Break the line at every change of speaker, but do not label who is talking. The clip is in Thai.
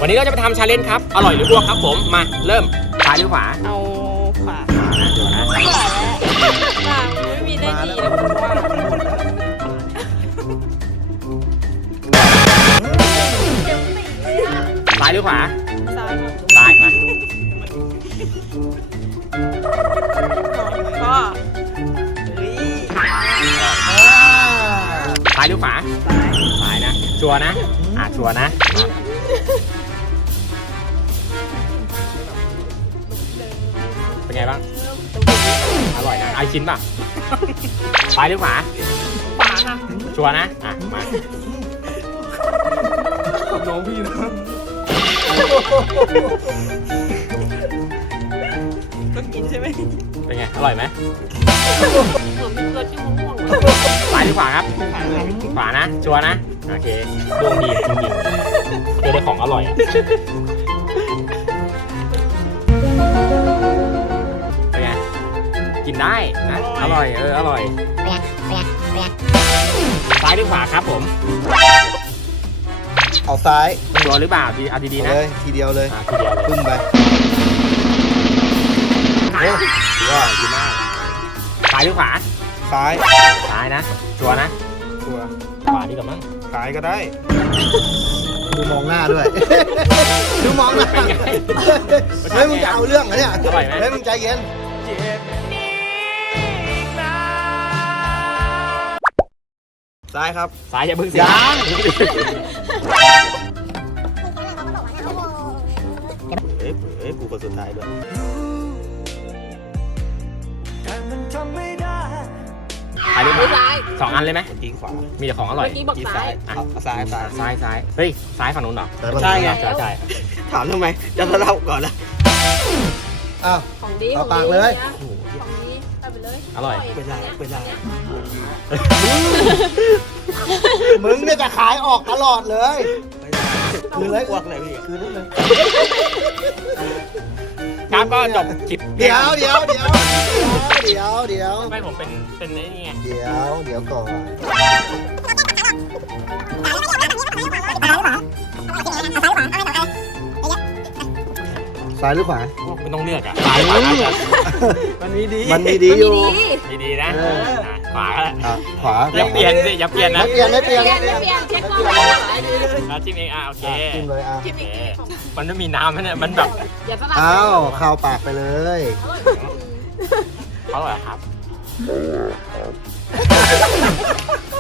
วันนี้เราจะไปทำชาเลนจ์ครับอร่อยหรืออ้วกครับผมมาเริ่มซ้ายหรือขวา
เอาขวา
เดี๋ยวนะ
ขวาแล้วหลังไม่มีได้ดีนะผมว่า
ซ้ายหรือขวา
ซ้าย
ซ้ายมา
ก็เฮ้ย
ซ้ายหรือขวาซ้ายนะชัวร์นะชัวร์นะมาเป็นไงบ้างอร่อยนะไอชินป่ะซ้ายหรือขวา
ขวาค่ะ
ชัวร์นะมา
น้องพี่นะ
ต้องกินใช่ไหม
เป็นไงอร่อยไหม
เหมือนมีรสที่มะม่วง
ซ้ายหรือขวาครับขวานะชัวร์นะโอเคดวงดีจริงๆเจอได้ของอร่อยเป็นไงกินได้นะอร่อยอร่อยซ้ายหรือขวาครับผม
เอาซ้าย
ชัวร์หรือเปล่าเอาดีๆนะ
เลยทีเดียวเลย
ทีเดียวเลย
ปึ้งไป
โอ้ยอดกินได้ซ้ายหรือขวา
ซ้าย
ซ้ายนะชัวร์นะ
ตัว
ขวาดีกว่ามั้ง
ซ้ายก็ได้ดูมองหน้าด้วย ดูมองหน้า
เป็นไง
เฮ้ยมึงจะเอาเรื่องเหรอเนี่ย
อร่อยไหม
เฮ้ยมึงใจเย็นซ้ายครับ
ซ้ายอย่าเพิ่งเสี
ยัง เฮ้ยกูคนสุดท้ายด้วย
ซ้ายหรือขวา
ซ้าย
สองอันเลยไหม
ทิ้งขวา
มีแต่ของอร่อย
เมื่อกี้บอกซ้าย
อ่ะ
เอาซ้ายซ้าย
ซ้ายเฮ้ยซ้ายฝั่งนู้นเหรอ
ใช่ไง
ใช่
ถามทำไม จะเล่าก่อนละอ้าว
ของดี
เอาปากเลย
ของดีไปไปเลย
อร่อย
ไม่ได้ไม่ได้ มึงเนี่ยจะขายออกตลอดเลยคือเลยอ้วกเลยพี่คือนั่นเลย
ครับก็จบคลิป
เดี๋ยว
ไม่ผมเป็นไอ้นี่ไง
เดี๋ยวก่อนซ้ายหรือขวา
ไม่ต้องเลือกอ่ะซ้ายขวาน่าจะมันมีดี
มันมีดีอยู่
ดีๆนะ
เออ
ขวาก็ได้
ขวา
อย่าเปลี่ยนสิอย่าเปลี่ยนนะ
ไม่เปลี่ยน
เปลี่ยนเช็คก่อน
จิ้มเองโอเค
จิ้มเลยอ่ะ
คิดอีกทีของ
มันไม่มีน้ำเนี่ยมันแบบ
อย่าสลับ
อ้าวเข้าปากไปเลย
เขาเหรอครับ